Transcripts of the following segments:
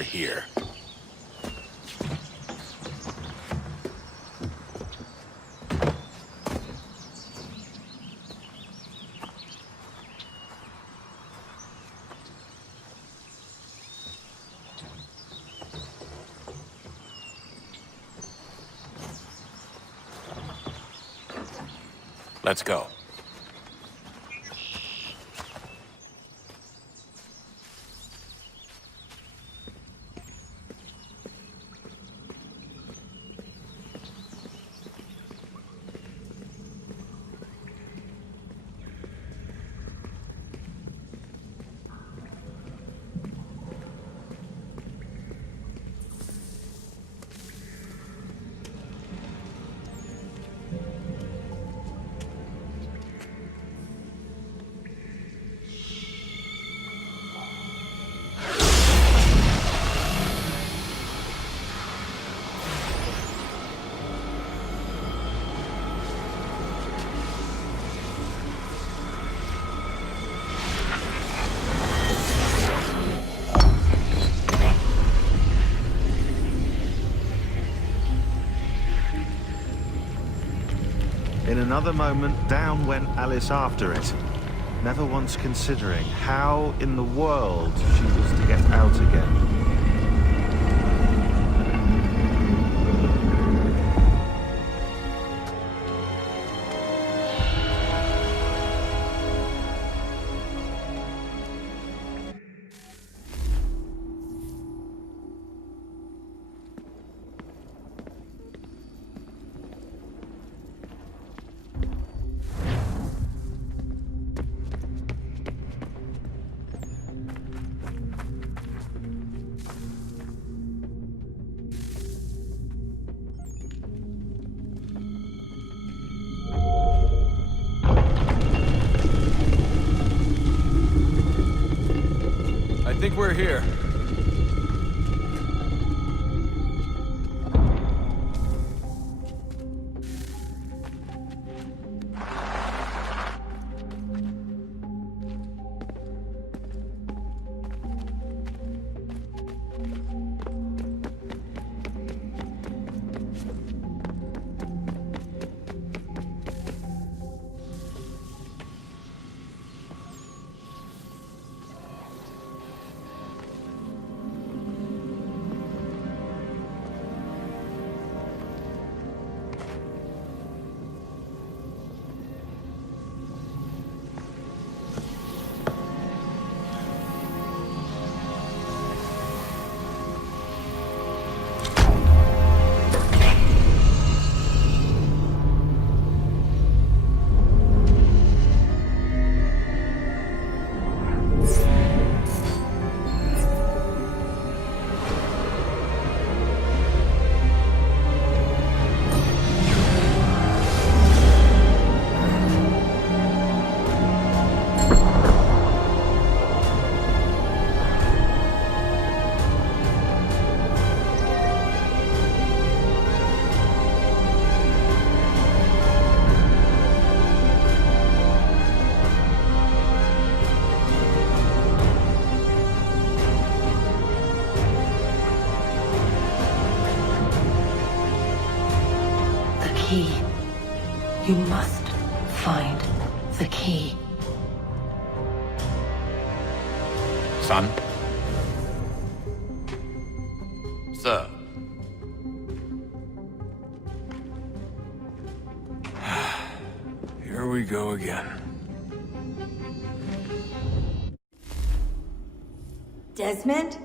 we're here. Let's go. In another moment, down went Alice after it, never once considering how in the world she was to get out again. I think we're here. Key. You must find the key. Son? Sir. Here we go again. Desmond?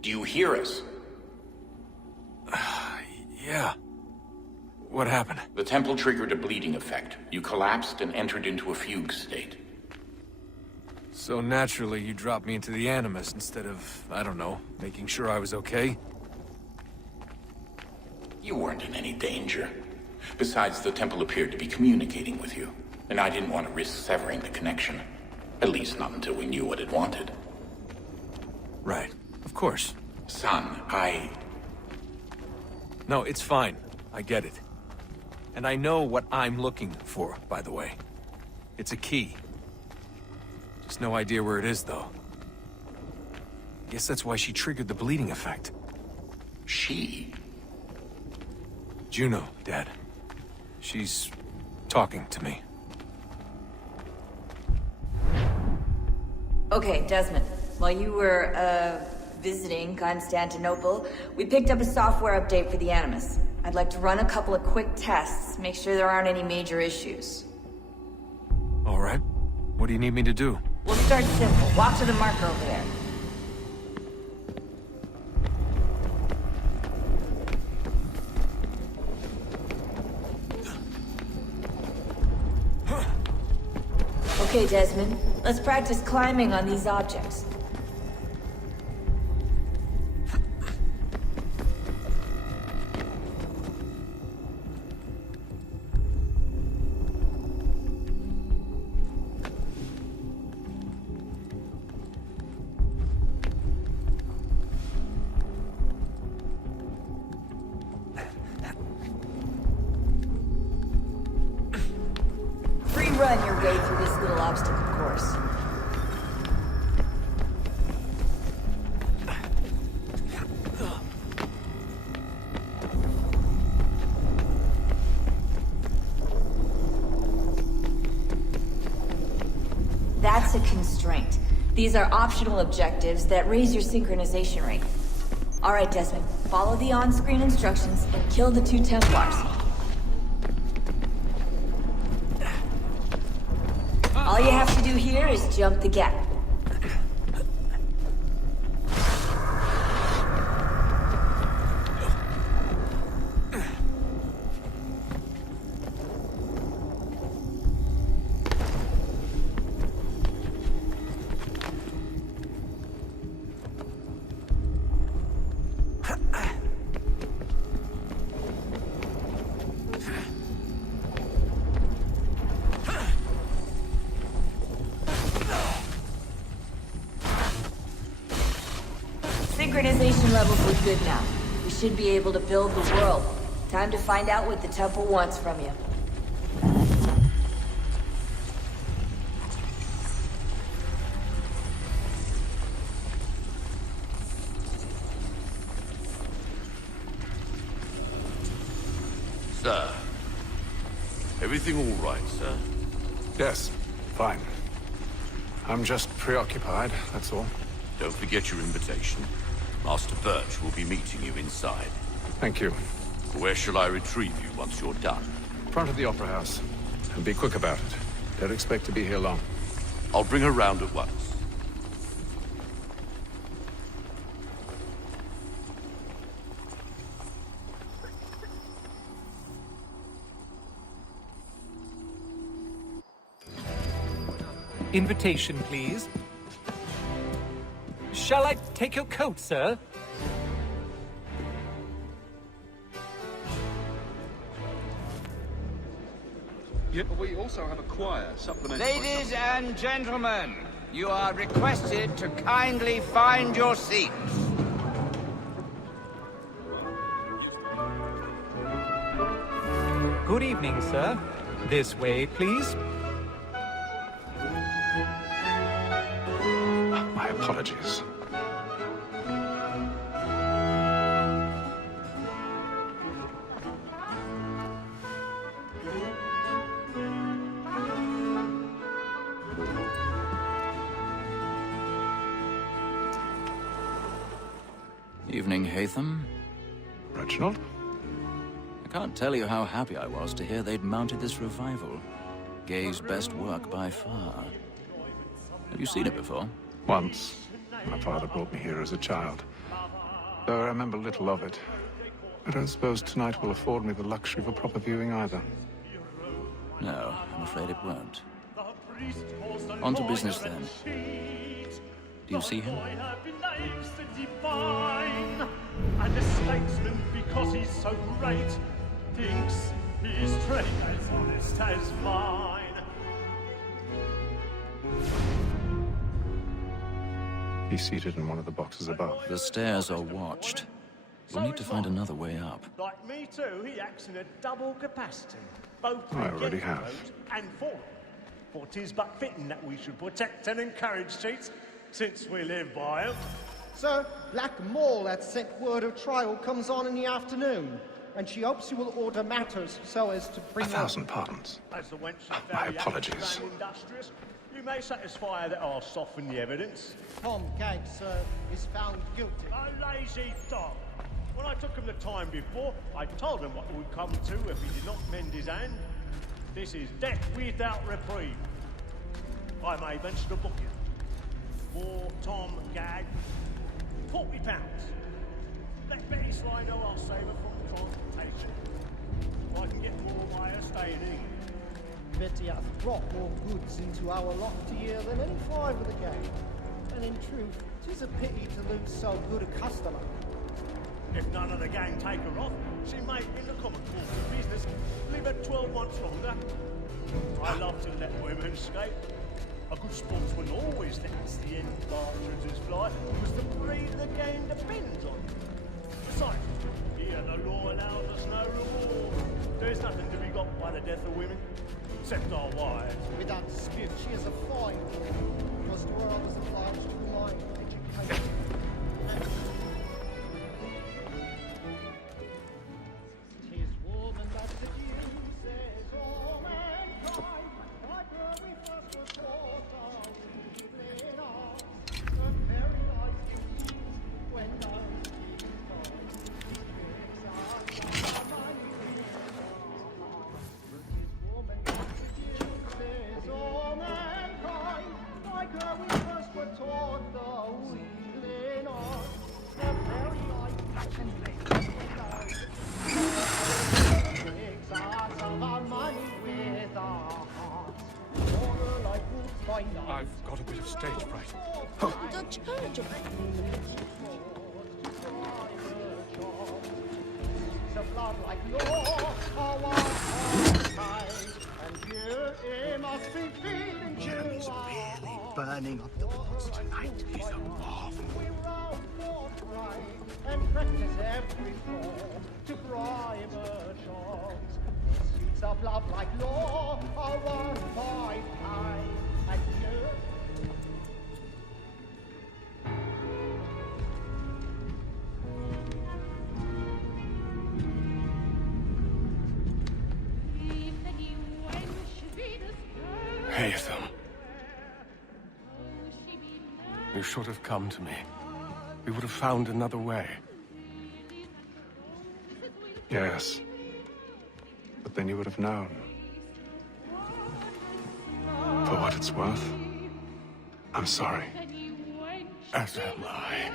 Do you hear us? Yeah. What happened? The temple triggered a bleeding effect. You collapsed and entered into a fugue state. So naturally, you dropped me into the Animus instead of, I don't know, making sure I was okay? You weren't in any danger. Besides, the temple appeared to be communicating with you, and I didn't want to risk severing the connection. At least not until we knew what it wanted. Right. Of course. Son, No, it's fine. I get it. And I know what I'm looking for, by the way. It's a key. Just no idea where it is, though. Guess that's why she triggered the bleeding effect. She? Juno, Dad. She's talking to me. Okay, Desmond. While you were, visiting Constantinople, we picked up a software update for the Animus. I'd like to run a couple of quick tests, make sure there aren't any major issues. All right. What do you need me to do? We'll start simple. Walk to the marker over there. Okay, Desmond. Let's practice climbing on these objects. Run your way through this little obstacle course. That's a constraint. These are optional objectives that raise your synchronization rate. All right, Desmond. Follow the on-screen instructions and kill the 2 Templars. All you have to do here is jump the gap. Synchronization levels look good now. We should be able to build the world. Time to find out what the temple wants from you. Sir. Everything all right, sir? Yes, fine. I'm just preoccupied, that's all. Don't forget your invitation. Master Birch will be meeting you inside. Thank you. Where shall I retrieve you once you're done? Front of the Opera House. And be quick about it. Don't expect to be here long. I'll bring her round at once. Invitation, please. Shall I take your coat, sir? We also have a choir supplementary. Ladies and gentlemen, you are requested to kindly find your seats. Good evening, sir. This way, please. My apologies. Evening, Hatham. Reginald? I can't tell you how happy I was to hear they'd mounted this revival. Gay's best work by far. Have you seen it before? Once. My father brought me here as a child. Though I remember little of it. I don't suppose tonight will afford me the luxury of a proper viewing either. No, I'm afraid it won't. On to business then. Do you see him? And the statesman, because he's so great, thinks his trade as honest as mine. He's seated in one of the boxes above. The stairs are watched. You'll need to find another way up. Like me too, he acts in a double capacity, both I already against have. those and for them. For 'tis but fitting that we should protect and encourage cheats, since we live by 'em. Sir, Black Mole had sent word of trial comes on in the afternoon, and she hopes you will order matters so as to bring 1,000 pardons. As the wench is My very apologies. active and industrious, you may satisfy her that I'll soften the evidence. Tom Gag, sir, is found guilty. A lazy dog. When I took him the time before, I told him what would come to if he did not mend his hand. This is death without reprieve. I may venture to book you. For Tom Gag, £40. Let Betty Sly know I'll save her from transportation. I can get more by her staying in. Betty hath brought more goods into our lofty year than any five of the gang. And in truth, 'tis a pity to lose so good a customer. If none of the gang take her off, she may, in the common course of business, leave her 12 months longer. I love to let women escape. A good sportsman always lets the end partridges fly, because the breed of the game depends on it. Besides, here the law allows us no reward. There's nothing to be got by the death of women, except our wives. Without dispute, she is a fine woman. Most of her I was obliged to remind education. Tis woman that seduces all mankind. Like her we first were taught our evening hours. The very light we see when those I've got a bit of stage fright. the church of blood like law, and here it must be feeding The enemy's really burning up the boards tonight. He's a marvel. And practice every form to bribe her charms. The streets of love like law are won by time, and here Haytham. You should have come to me. We would have found another way. Yes. But then you would have known. For what it's worth, I'm sorry. As am I.